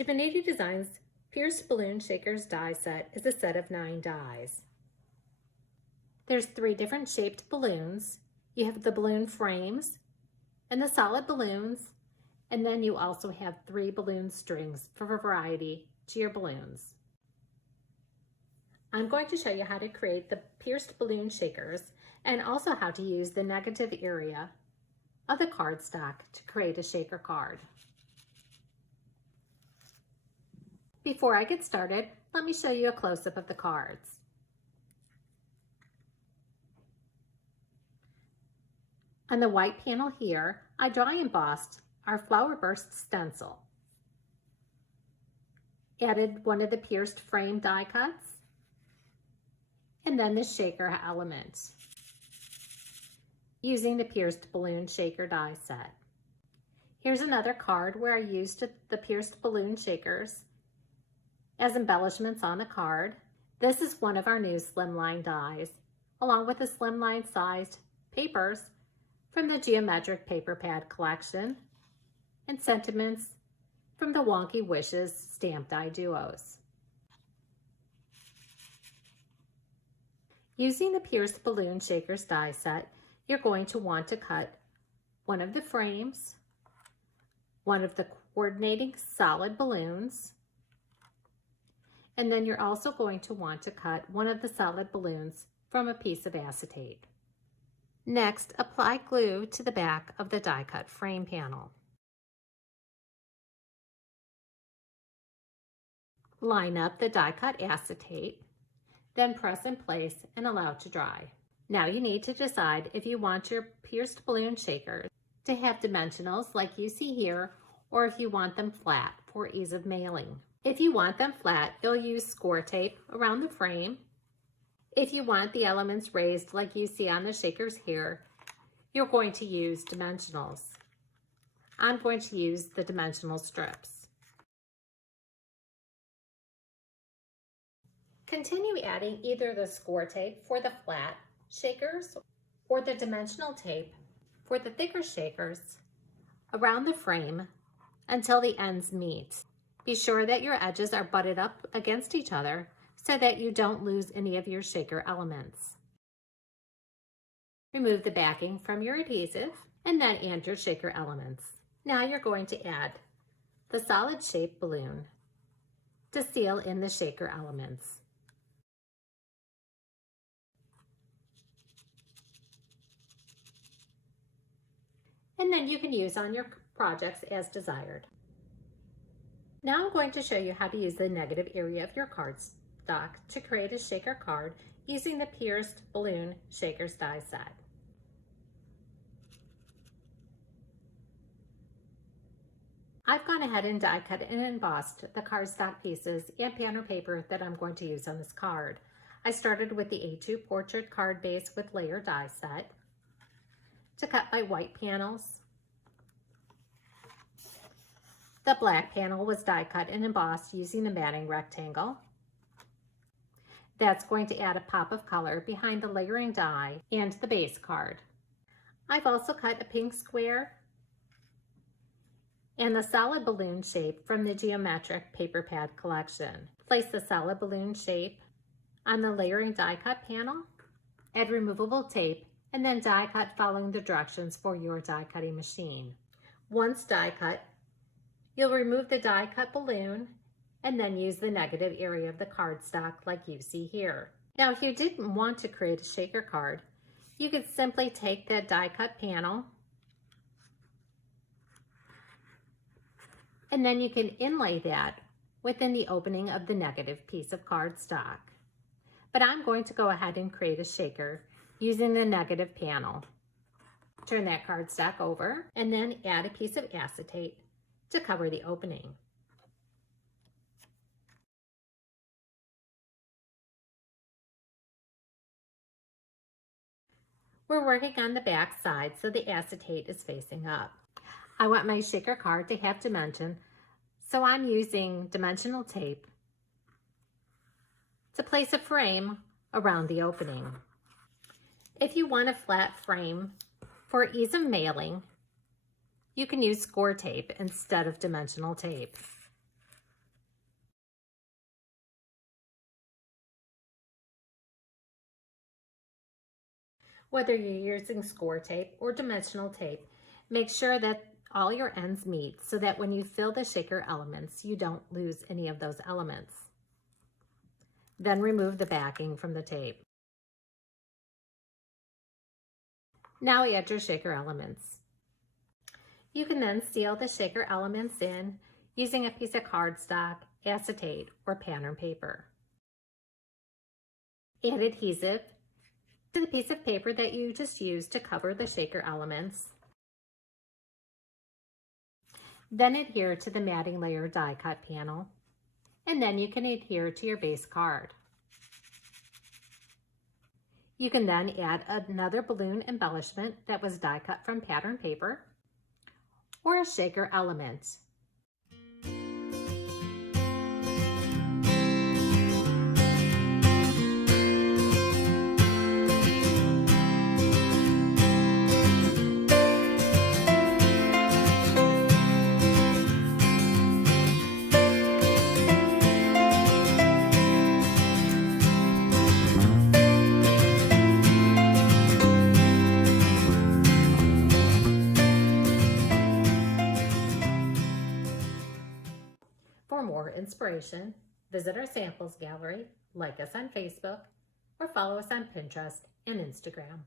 Divinity Design's Pierced Balloon Shakers die set is a set of 9 dies. There's 3 different shaped balloons. You have the balloon frames and the solid balloons, and then you also have 3 balloon strings for variety to your balloons. I'm going to show you how to create the pierced balloon shakers and also how to use the negative area of the cardstock to create a shaker card. Before I get started, let me show you a close-up of the cards. On the white panel here, I dry embossed our flower burst stencil. Added one of the pierced frame die cuts, and then the shaker element, using the pierced balloon shaker die set. Here's another card where I used the pierced balloon shakers as embellishments on the card. This is one of our new slimline dies, along with the slimline sized papers from the Geometric Paper Pad collection and sentiments from the Wonky Wishes stamp die duos. Using the pierced balloon shakers die set, you're going to want to cut one of the frames, one of the coordinating solid balloons, and then you're also going to want to cut one of the solid balloons from a piece of acetate. Next, apply glue to the back of the die cut frame panel. Line up the die cut acetate, then press in place and allow to dry. Now you need to decide if you want your pierced balloon shakers to have dimensionals like you see here, or if you want them flat for ease of mailing. If you want them flat, you'll use score tape around the frame. If you want the elements raised like you see on the shakers here, you're going to use dimensionals. I'm going to use the dimensional strips. Continue adding either the score tape for the flat shakers or the dimensional tape for the thicker shakers around the frame until the ends meet. Be sure that your edges are butted up against each other so that you don't lose any of your shaker elements. Remove the backing from your adhesive and then add your shaker elements. Now you're going to add the solid shaped balloon to seal in the shaker elements. And then you can use on your projects as desired. Now I'm going to show you how to use the negative area of your cardstock to create a shaker card using the pierced balloon shakers die set. I've gone ahead and die cut and embossed the cardstock pieces and pattern paper that I'm going to use on this card. I started with the A2 portrait card base with layer die set to cut my white panels. The black panel was die cut and embossed using the matting rectangle. That's going to add a pop of color behind the layering die and the base card. I've also cut a pink square and the solid balloon shape from the Geometric Paper Pad collection. Place the solid balloon shape on the layering die cut panel, add removable tape, and then die cut following the directions for your die cutting machine. Once die cut, you'll remove the die cut balloon and then use the negative area of the cardstock like you see here. Now, if you didn't want to create a shaker card, you could simply take that die cut panel and then you can inlay that within the opening of the negative piece of cardstock. But I'm going to go ahead and create a shaker using the negative panel. Turn that cardstock over and then add a piece of acetate to cover the opening. We're working on the back side so the acetate is facing up. I want my shaker card to have dimension, so I'm using dimensional tape to place a frame around the opening. If you want a flat frame for ease of mailing, you can use score tape instead of dimensional tape. Whether you're using score tape or dimensional tape, make sure that all your ends meet so that when you fill the shaker elements, you don't lose any of those elements. Then remove the backing from the tape. Now add your shaker elements. You can then seal the shaker elements in using a piece of cardstock, acetate, or pattern paper. Add adhesive to the piece of paper that you just used to cover the shaker elements. Then adhere to the matting layer die cut panel, and then you can adhere to your base card. You can then add another balloon embellishment that was die cut from pattern paper or a shaker element. For more inspiration, visit our samples gallery, like us on Facebook, or follow us on Pinterest and Instagram.